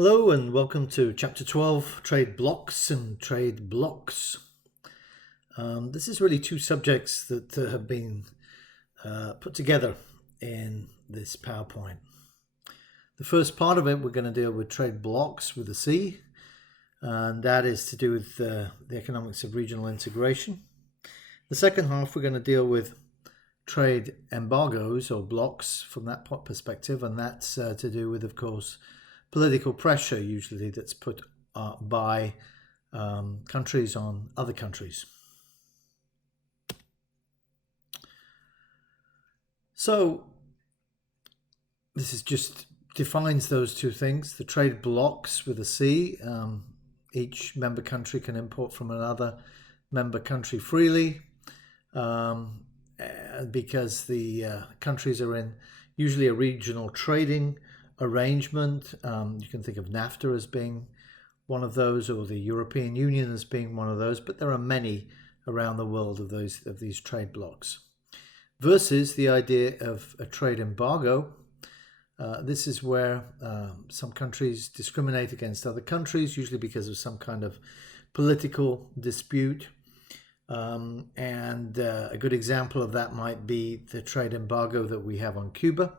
Hello and welcome to Chapter 12, Trade Blocks and Trade Blocks. This is really two subjects that have been put together in this PowerPoint. The first part of it, we're going to deal with trade blocks with a C, and that is to do with the economics of regional integration. The second half, we're going to deal with trade embargoes or blocks from that perspective, and that's to do with, of course, political pressure usually that's put by countries on other countries. So this is just defines those two things. The trade blocks with a C, each member country can import from another member country freely because the countries are in usually a regional trading arrangement. You can think of NAFTA as being one of those, or the European Union as being one of those, but there are many around the world of these trade blocks. Versus the idea of a trade embargo. This is where some countries discriminate against other countries, usually because of some kind of political dispute. And a good example of that might be the trade embargo that we have on Cuba,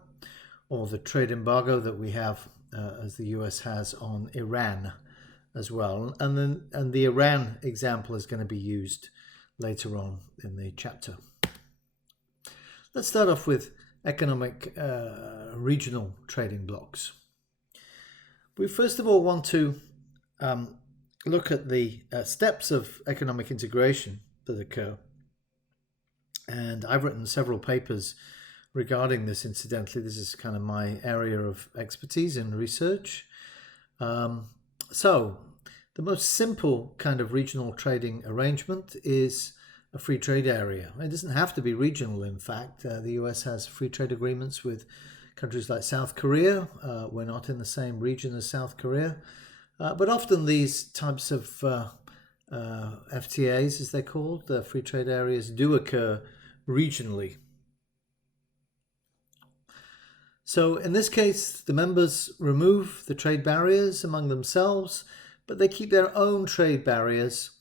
or the trade embargo that we have, as the US has, on Iran as well. And the Iran example is going to be used later on in the chapter. Let's start off with economic regional trading blocks. We first of all want to look at the steps of economic integration that occur. And I've written several papers regarding this. Incidentally, this is kind of my area of expertise in research. So the most simple kind of regional trading arrangement is a free trade area. It doesn't have to be regional, in fact. The US has free trade agreements with countries like South Korea. We're not in the same region as South Korea. But often these types of FTAs, as they're called, the free trade areas, do occur regionally. So in this case, the members remove the trade barriers among themselves, but they keep their own trade barriers,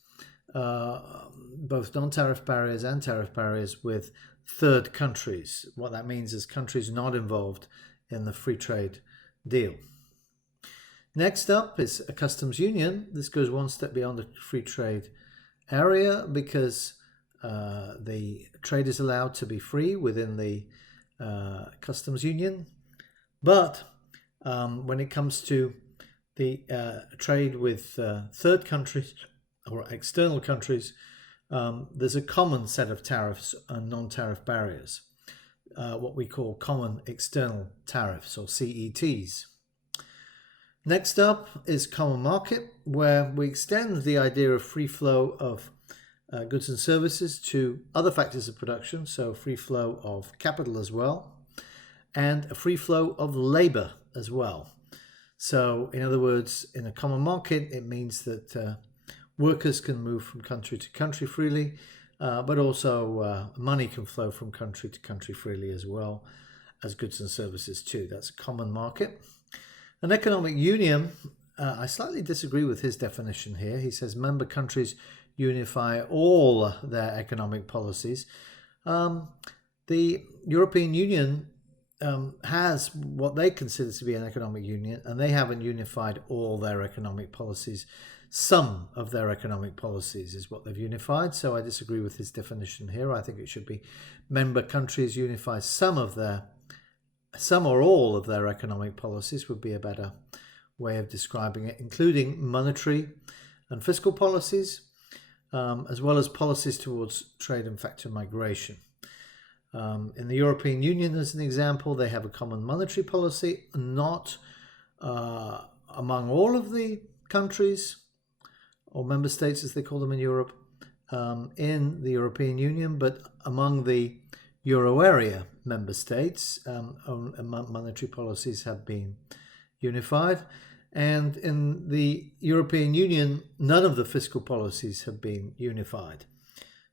both non-tariff barriers and tariff barriers, with third countries. What that means is countries not involved in the free trade deal. Next up is a customs union. This goes one step beyond the free trade area because the trade is allowed to be free within the customs union. But when it comes to the trade with third countries or external countries, there's a common set of tariffs and non-tariff barriers, what we call common external tariffs, or CETs. Next up is common market, where we extend the idea of free flow of goods and services to other factors of production, so free flow of capital as well, and a free flow of labor as well. So in other words, in a common market, it means that workers can move from country to country freely, but also money can flow from country to country freely as well as goods and services too. That's a common market. An economic union, I slightly disagree with his definition here. He says member countries unify all their economic policies. The European Union has what they consider to be an economic union, and they haven't unified all their economic policies. Some of their economic policies is what they've unified, so I disagree with his definition here. I think it should be member countries unify some or all of their economic policies would be a better way of describing it, including monetary and fiscal policies, as well as policies towards trade and factor migration. In the European Union, as an example, they have a common monetary policy, not among all of the countries or member states, as they call them in Europe, in the European Union, but among the Euro area member states, monetary policies have been unified. And in the European Union, none of the fiscal policies have been unified.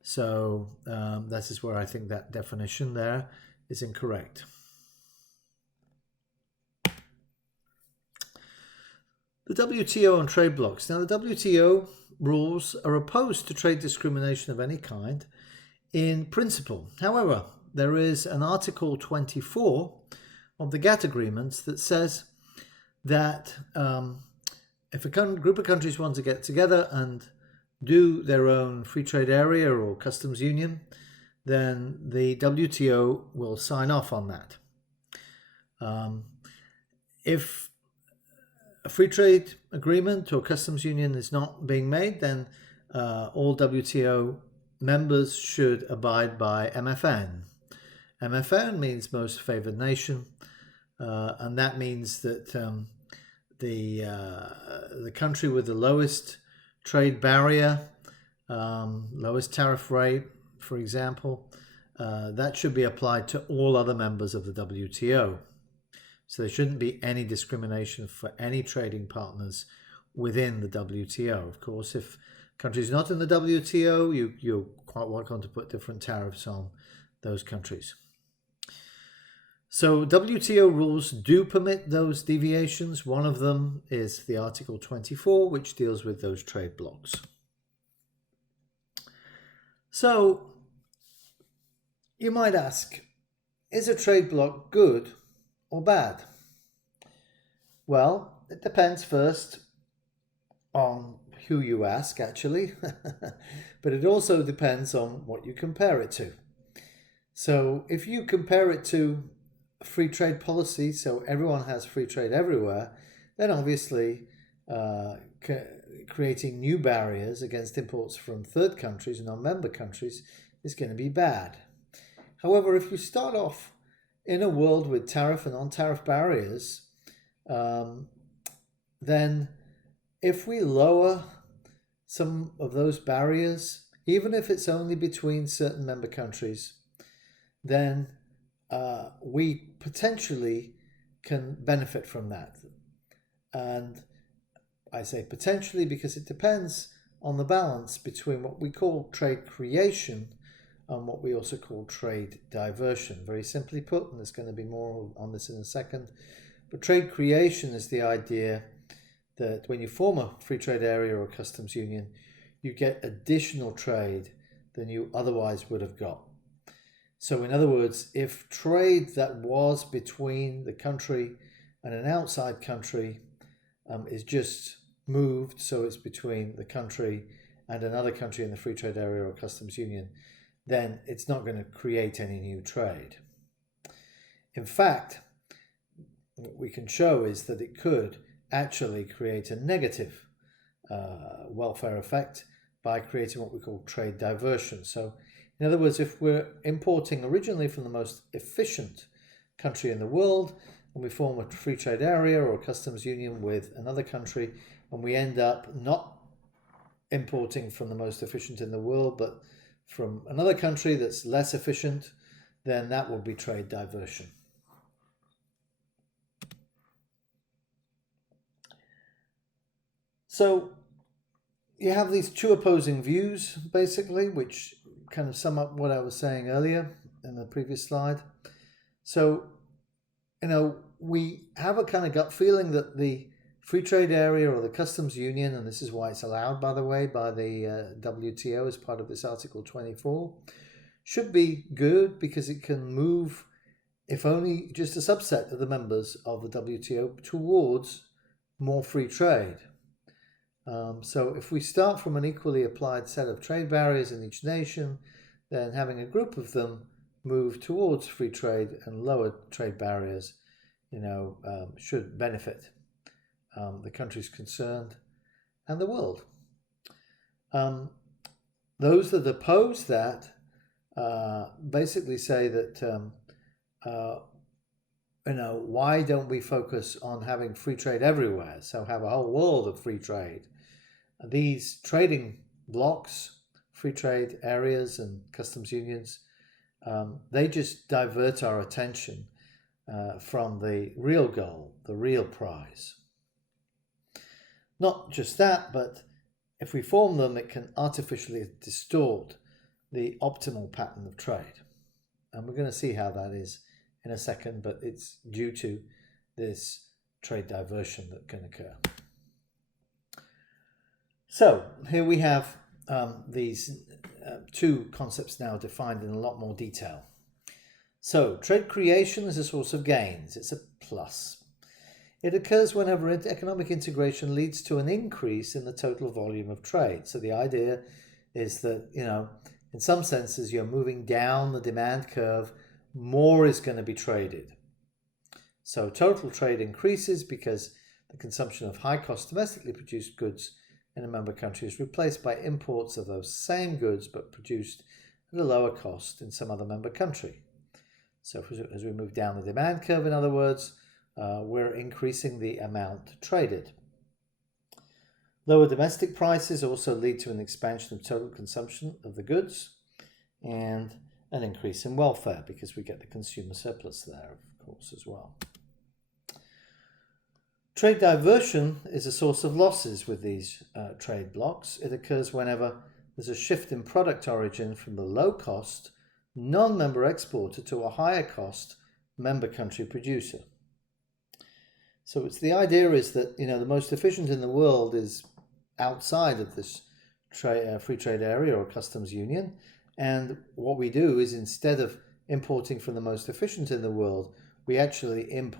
So that is where I think that definition there is incorrect. The WTO and trade blocs. Now, the WTO rules are opposed to trade discrimination of any kind in principle. However, there is an Article 24 of the GATT agreements that says that if a group of countries want to get together and do their own free trade area or customs union, then the WTO will sign off on that. If a free trade agreement or customs union is not being made, then all WTO members should abide by MFN. MFN means most favored nation, and that means that the country with the lowest trade barrier, lowest tariff rate, for example, that should be applied to all other members of the WTO. So there shouldn't be any discrimination for any trading partners within the WTO. Of course, if countries not in the WTO, you're quite welcome to put different tariffs on those countries. So WTO rules do permit those deviations. One of them is the Article 24, which deals with those trade blocs. So you might ask, is a trade bloc good or bad? Well, it depends first on who you ask, actually, but it also depends on what you compare it to. So if you compare it to a free trade policy, so everyone has free trade everywhere, then obviously creating new barriers against imports from third countries, non-member countries, is going to be bad. However, if you start off in a world with tariff and non-tariff barriers, then if we lower some of those barriers, even if it's only between certain member countries, then we potentially can benefit from that. And I say potentially because it depends on the balance between what we call trade creation and what we also call trade diversion. Very simply put, and there's going to be more on this in a second, but trade creation is the idea that when you form a free trade area or customs union, you get additional trade than you otherwise would have got. So in other words, if trade that was between the country and an outside country is just moved, so it's between the country and another country in the free trade area or customs union, then it's not going to create any new trade. In fact, what we can show is that it could actually create a negative welfare effect by creating what we call trade diversion. So in other words, if we're importing originally from the most efficient country in the world and we form a free trade area or customs union with another country and we end up not importing from the most efficient in the world but from another country that's less efficient, then that will be trade diversion. So you have these two opposing views, basically, which kind of sum up what I was saying earlier in the previous slide. So, we have a kind of gut feeling that the free trade area or the customs union, and this is why it's allowed, by the way, by the WTO as part of this Article 24, should be good because it can move, if only just a subset of the members of the WTO, towards more free trade. So if we start from an equally applied set of trade barriers in each nation, then having a group of them move towards free trade and lower trade barriers, should benefit the countries concerned and the world. Those that oppose that basically say that, why don't we focus on having free trade everywhere? So have a whole world of free trade. These trading blocs, free trade areas and customs unions, they just divert our attention from the real goal, the real prize. Not just that, but if we form them, it can artificially distort the optimal pattern of trade. And we're going to see how that is in a second, but it's due to this trade diversion that can occur. So here we have these two concepts now defined in a lot more detail. So trade creation is a source of gains. It's a plus. It occurs whenever economic integration leads to an increase in the total volume of trade. So the idea is that, in some senses, you're moving down the demand curve, more is going to be traded. So total trade increases because the consumption of high-cost domestically produced goods in a member country is replaced by imports of those same goods but produced at a lower cost in some other member country. So as we move down the demand curve, in other words, we're increasing the amount traded. Lower domestic prices also lead to an expansion of total consumption of the goods and an increase in welfare because we get the consumer surplus there, of course, as well. Trade diversion is a source of losses with these trade blocks. It occurs whenever there's a shift in product origin from the low-cost non-member exporter to a higher-cost member country producer. So it's the idea is that the most efficient in the world is outside of this free trade area or customs union, and what we do is instead of importing from the most efficient in the world, we actually end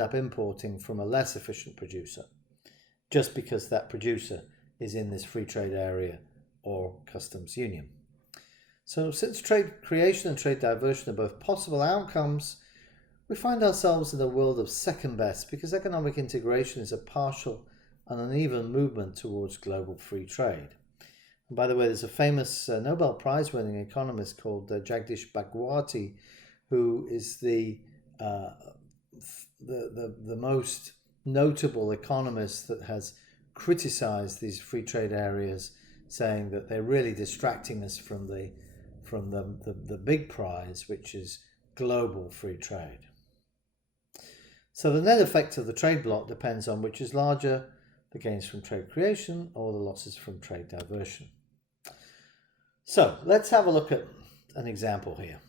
up importing from a less efficient producer, just because that producer is in this free trade area or customs union. So since trade creation and trade diversion are both possible outcomes, we find ourselves in a world of second best because economic integration is a partial and uneven movement towards global free trade. And by the way, there's a famous Nobel Prize winning economist called Jagdish Bhagwati, who is the most notable economist that has criticized these free trade areas, saying that they're really distracting us from the big prize, which is global free trade. So the net effect of the trade bloc depends on which is larger, the gains from trade creation or the losses from trade diversion. So let's have a look at an example here.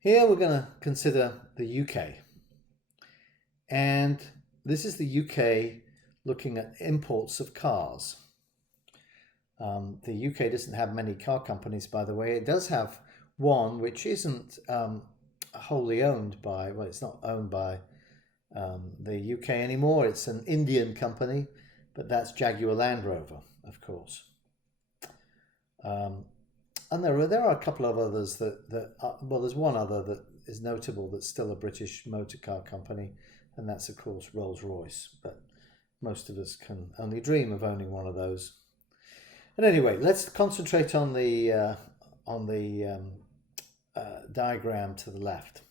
Here we're going to consider the UK. And this is the UK looking at imports of cars. The UK doesn't have many car companies, by the way. It does have one which isn't wholly owned by, well, it's not owned by the UK anymore. It's an Indian company, but that's Jaguar Land Rover, of course. And there are a couple of others well, there's one other that is notable that's still a British motor car company, and that's, of course, Rolls-Royce. But most of us can only dream of owning one of those. But anyway, let's concentrate on the diagram to the left.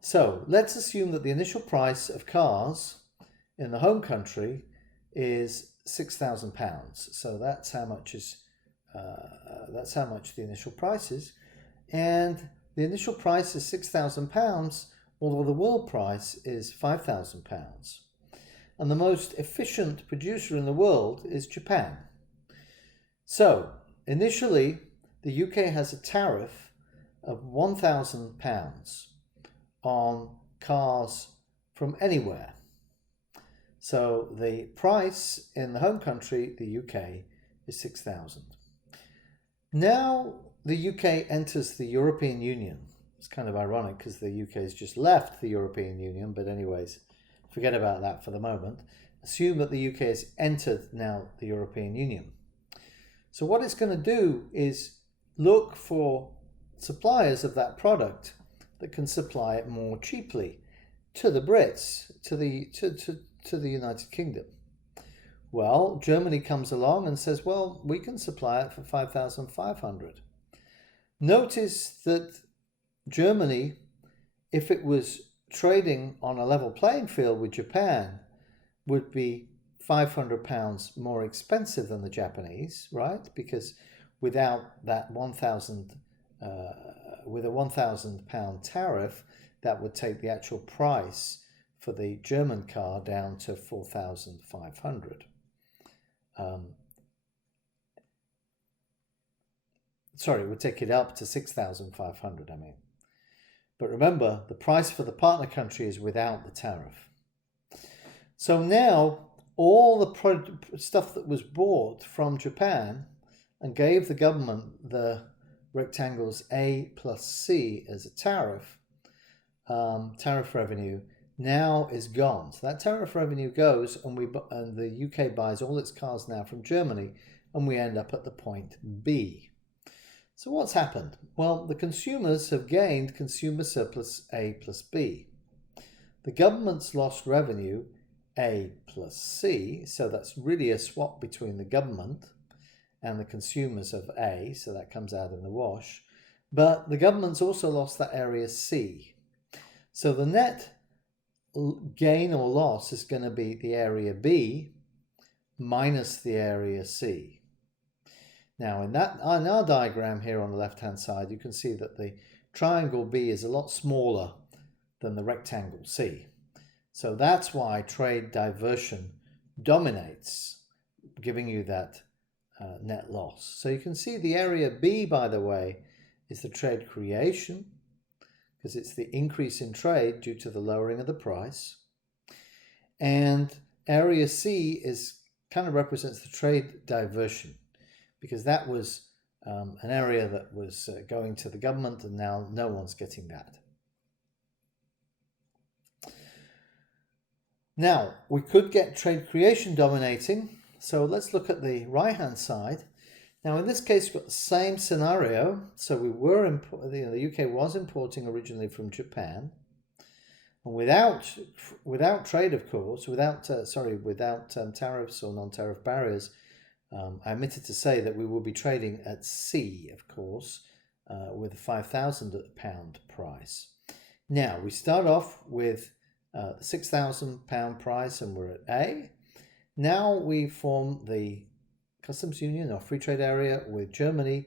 So let's assume that the initial price of cars in the home country is £6,000. So that's how much the initial price is, and the initial price is £6,000, although the world price is £5,000. And the most efficient producer in the world is Japan. So initially, the UK has a tariff of £1,000 on cars from anywhere. So the price in the home country, the UK, is £6,000. Now the UK enters the European Union. It's kind of ironic because the UK has just left the European Union, but anyways, forget about that for the moment. Assume that the UK has entered now the European Union. So what it's going to do is look for suppliers of that product that can supply it more cheaply to the Brits, to the United Kingdom. Well, Germany comes along and says, well, we can supply it for 5,500. Notice that Germany, if it was trading on a level playing field with Japan, would be £500 more expensive than the Japanese, right? Because without that with a £1,000 tariff, that would take the actual price for the German car down to 4,500. Sorry, it would take it up to 6,500, I mean. But remember, the price for the partner country is without the tariff. So now all the stuff that was bought from Japan and gave the government the rectangles A plus C as a tariff revenue now is gone. So that tariff revenue goes, and the UK buys all its cars now from Germany, and we end up at the point B. So what's happened? Well, the consumers have gained consumer surplus A plus B. The government's lost revenue A plus C, so that's really a swap between the government and the consumers of A, so that comes out in the wash. But the government's also lost that area C. So the net gain or loss is going to be the area B minus the area C. Now in our diagram here on the left hand side, you can see that the triangle B is a lot smaller than the rectangle C. So that's why trade diversion dominates, giving you that net loss. So you can see the area B, by the way, is the trade creation, because it's the increase in trade due to the lowering of the price. And area C kind of represents the trade diversion, because that was an area that was going to the government, and now no one's getting that. Now, we could get trade creation dominating, so let's look at the right-hand side. Now, in this case, we've got the same scenario. So we were the UK was importing originally from Japan, and without trade, of course, without tariffs or non-tariff barriers. I omitted to say that we will be trading at C, of course, with a £5,000 price. Now, we start off with the £6,000 price, and we're at A. Now we form the customs union or free trade area with Germany,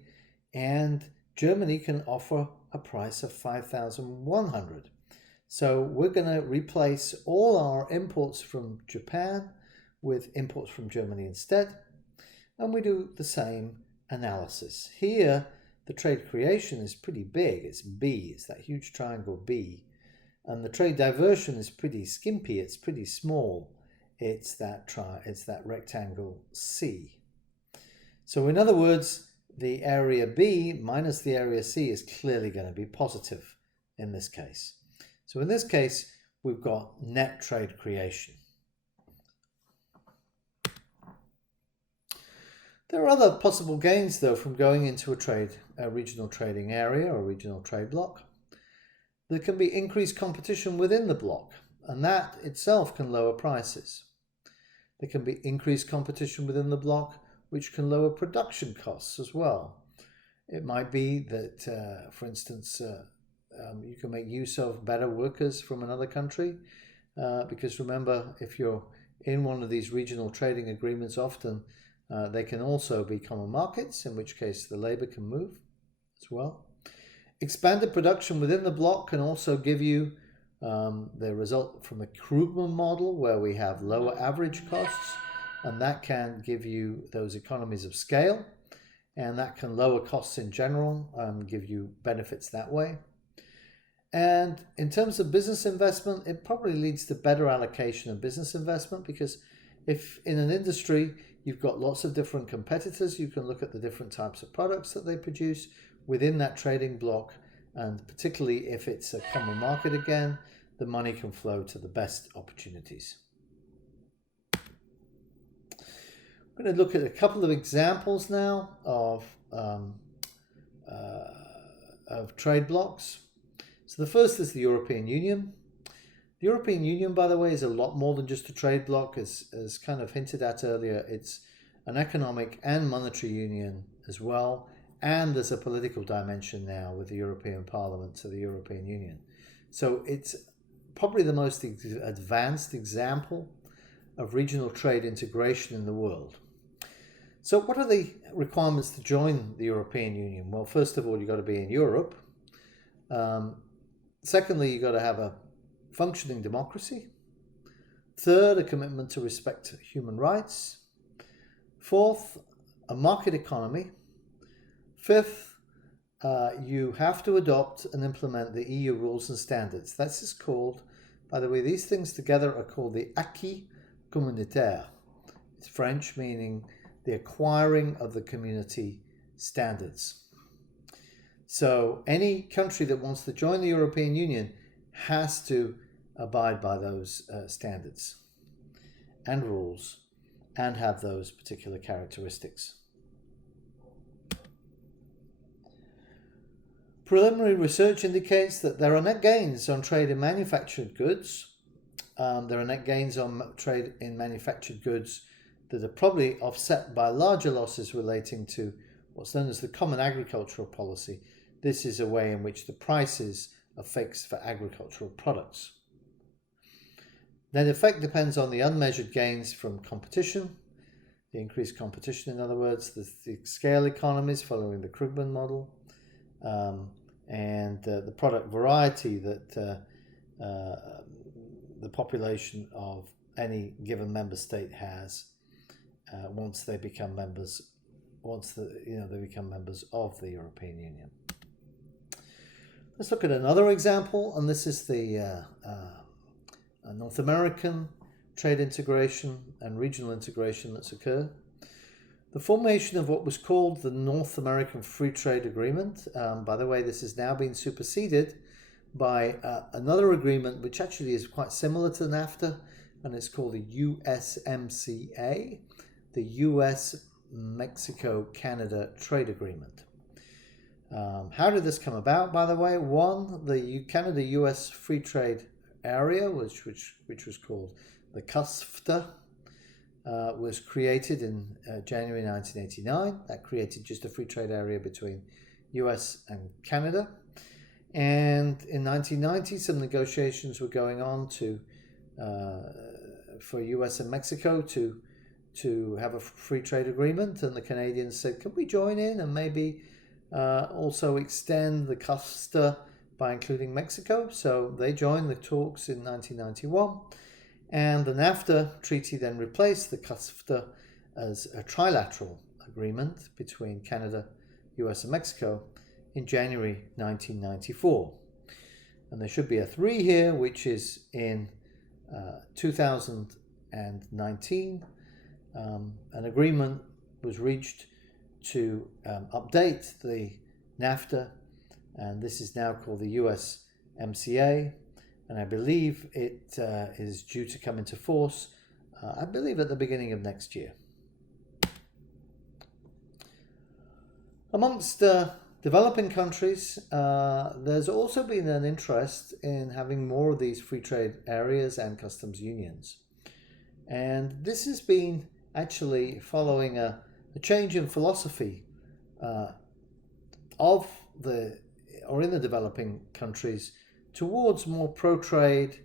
and Germany can offer a price of 5,100. So we're going to replace all our imports from Japan with imports from Germany instead, and we do the same analysis. Here, the trade creation is pretty big. It's B, it's that huge triangle B. And the trade diversion is pretty skimpy, it's pretty small. It's that rectangle C. So in other words, the area B minus the area C is clearly going to be positive in this case. So in this case, we've got net trade creation. There are other possible gains, though, from going into a regional trading area or regional trade bloc. There can be increased competition within the bloc, and that itself can lower prices. There can be increased competition within the bloc, which can lower production costs as well. It might be that, for instance, you can make use of better workers from another country, because remember, if you're in one of these regional trading agreements, often they can also be common markets, in which case the labor can move as well. Expanded production within the bloc can also give you the result from the Krugman model, where we have lower average costs, and that can give you those economies of scale, and that can lower costs in general and give you benefits that way. And in terms of business investment, it probably leads to better allocation of business investment, because if in an industry you've got lots of different competitors, you can look at the different types of products that they produce within that trading bloc, and particularly if it's a common market again, the money can flow to the best opportunities. I'm going to look at a couple of examples now of trade blocs. So the first is the European Union. The European Union, by the way, is a lot more than just a trade bloc, as kind of hinted at earlier. It's an economic and monetary union as well, and there's a political dimension now with the European Parliament to the European Union. So it's probably the most advanced example of regional trade integration in the world. So what are the requirements to join the European Union? Well, first of all, you've got to be in Europe. Secondly, you've got to have a functioning democracy. Third, a commitment to respect human rights. Fourth, a market economy. Fifth, you have to adopt and implement the EU rules and standards. That's called, by the way, these things together are called the acquis communautaire, It's French, meaning the acquiring of the community standards. So any country that wants to join the European Union has to abide by those standards and rules and have those particular characteristics. Preliminary research indicates that there are net gains on trade in manufactured goods. There are net gains on trade in manufactured goods that are probably offset by larger losses relating to what's known as the Common Agricultural Policy. This is a way in which the prices are fixed for agricultural products. Net effect depends on the unmeasured gains from competition, the increased competition, in other words, the scale economies following the Krugman model, and the product variety that the population of any given member state has once they become members. They become members of the European Union. Let's look at another example, and this is the North American trade integration and regional integration that's occurred. The formation of what was called the North American Free Trade Agreement. By the way, this has now been superseded by another agreement which actually is quite similar to NAFTA, and it's called the USMCA, the US-Mexico-Canada Trade Agreement. How did this come about, by the way? One, the Canada-US Free Trade Area, which was called the CUSFTA, was created in January 1989. That created just a free trade area between US and Canada. And in 1990, some negotiations were going on for US and Mexico to have a free trade agreement, and the Canadians said, "Can we join in and maybe also extend the CUSFTA by including Mexico?" So they joined the talks in 1991, and the NAFTA treaty then replaced the CUSFTA as a trilateral agreement between Canada, US, and Mexico in January 1994. And there should be a 3 here, which is in 2019. An agreement was reached to update the NAFTA, and this is now called the USMCA, and I believe it is due to come into force, I believe, at the beginning of next year. Amongst developing countries, there's also been an interest in having more of these free trade areas and customs unions. And this has been actually following a change in philosophy in the developing countries towards more pro-trade,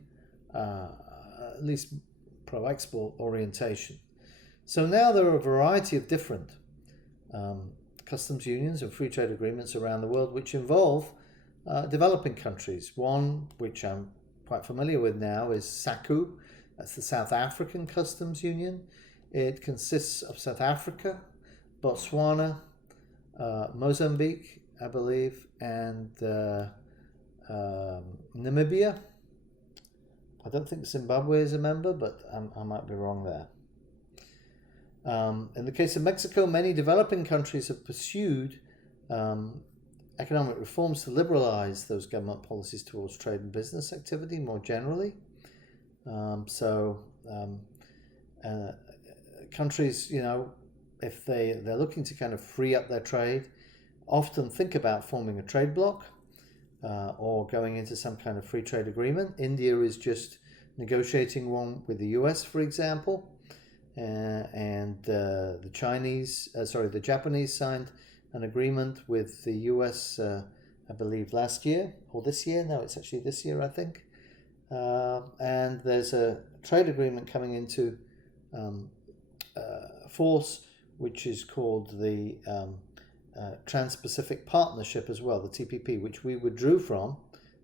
at least pro-export orientation. So now there are a variety of different customs unions and free trade agreements around the world which involve developing countries. One, which I'm quite familiar with now, is SACU. That's the South African Customs Union. It consists of South Africa, Botswana, Mozambique, I believe, and Namibia. I don't think Zimbabwe is a member, but I might be wrong there. In the case of Mexico, many developing countries have pursued economic reforms to liberalize those government policies towards trade and business activity more generally. Countries, if they're looking to kind of free up their trade, often think about forming a trade bloc or going into some kind of free trade agreement. India is just negotiating one with the US, for example, and the Japanese signed an agreement with the US, I believe last year or this year. No, it's actually this year, I think. And there's a trade agreement coming into force, which is called the Trans-Pacific Partnership as well, the TPP, which we withdrew from,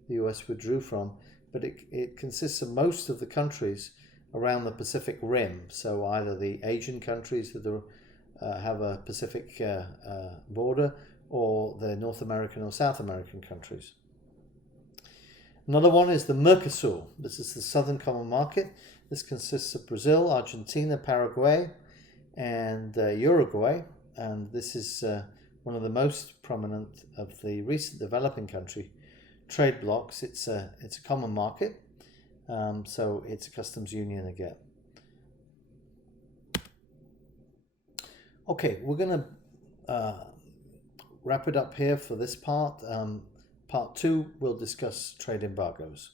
the US withdrew from, but it consists of most of the countries around the Pacific Rim, so either the Asian countries that have a Pacific border, or the North American or South American countries. Another one is the Mercosur. This is the Southern Common Market. This consists of Brazil, Argentina, Paraguay, and Uruguay, and this is one of the most prominent of the recent developing country trade blocs. It's a common market, so it's a customs union again. Okay, we're going to wrap it up here for this part. Part 2, we'll discuss trade embargoes.